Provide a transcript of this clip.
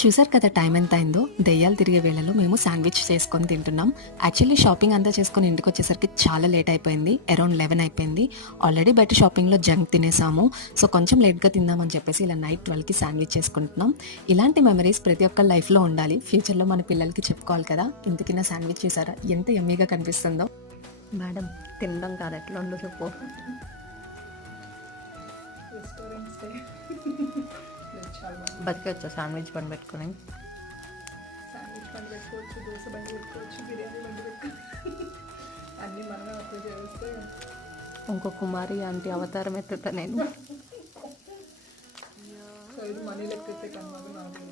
చూసారు కదా టైం ఎంత అయిందో. దెయ్యాలు తిరిగే వేళలో మేము శాండ్విచ్ చేసుకొని తింటున్నాం. యాక్చువల్లీ షాపింగ్ అంతా చేసుకొని ఇంటికి వచ్చేసరికి చాలా లేట్ అయిపోయింది. అరౌండ్ 11 అయిపోయింది. ఆల్రెడీ బయట షాపింగ్లో జంక్ తినేసాము. సో కొంచెం లేట్గా తిందామని చెప్పేసి ఇలా నైట్ 12కి శాండ్విచ్ చేసుకుంటున్నాం. ఇలాంటి మెమరీస్ ప్రతి ఒక్క లైఫ్లో ఉండాలి. ఫ్యూచర్లో మన పిల్లలకి చెప్పుకోవాలి కదా. ఇంతకిన్న శాండ్విచ్ చేశారా, ఎంత యమ్మీగా కనిపిస్తుందో. మేడం తినడం కాదు, ఎట్లా ఉందో చెప్పు. బతికొచ్చా శాండ్విచ్ బండి పెట్టుకుని. శాండ్విచ్ బండి పెట్టుకోవచ్చు, దోశ బండి పెట్టుకోవచ్చు, బిర్యానీ బండి పెట్టుకోవచ్చు, అన్నీ మనమే అప్లై చేస్తే ఇంకో కుమారి ఆంటీ అవతారం ఎత్తుతా నేను. సో ఇది మనీ లెక్క ఎత్తే కన్నా నాకు